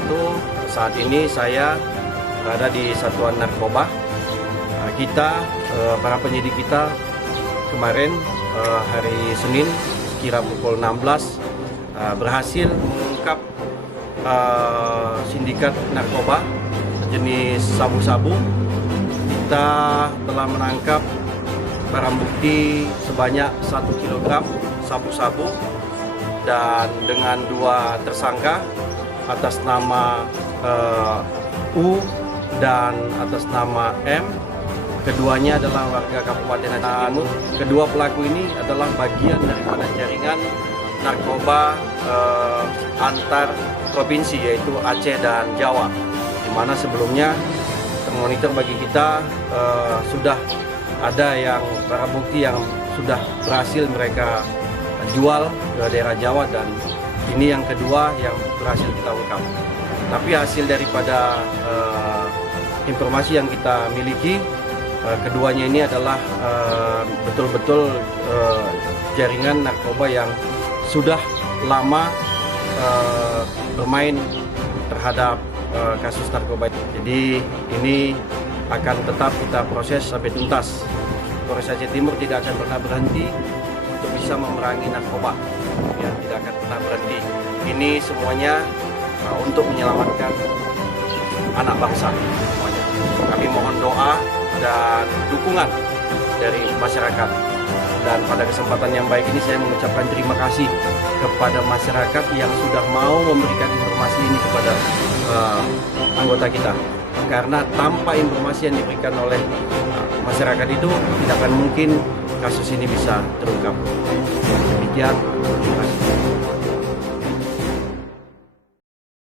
wabarakatuh. Saat ini saya berada di Satuan Narkoba. Para penyidik kita kemarin hari Senin sekira pukul 16 berhasil mengungkap sindikat narkoba jenis sabu-sabu. Kita telah menangkap barang bukti sebanyak 1 kg sabu-sabu dan dengan 2 tersangka atas nama U dan atas nama M. Keduanya adalah warga Kabupaten Aceh Timur. Kedua pelaku ini adalah bagian daripada jaringan narkoba antar provinsi, yaitu Aceh dan Jawa, di mana sebelumnya termonitor bagi kita sudah ada yang barang bukti yang sudah berhasil mereka jual ke daerah Jawa, dan ini yang kedua yang berhasil kita ungkap. Tapi hasil daripada informasi yang kita miliki, keduanya ini adalah betul-betul jaringan narkoba yang sudah lama bermain terhadap kasus narkoba. Jadi ini akan tetap kita proses sampai tuntas. Polres Aceh Timur tidak akan pernah berhenti untuk bisa memerangi narkoba. Ya, tidak akan pernah berhenti. Ini semuanya untuk menyelamatkan anak bangsa semuanya. Kami mohon doa dan dukungan dari masyarakat. Dan pada kesempatan yang baik ini saya mengucapkan terima kasih kepada masyarakat yang sudah mau memberikan informasi ini kepada anggota kita. Karena tanpa informasi yang diberikan oleh masyarakat itu tidak akan mungkin kasus ini bisa terungkap. Demikian, terima kasih.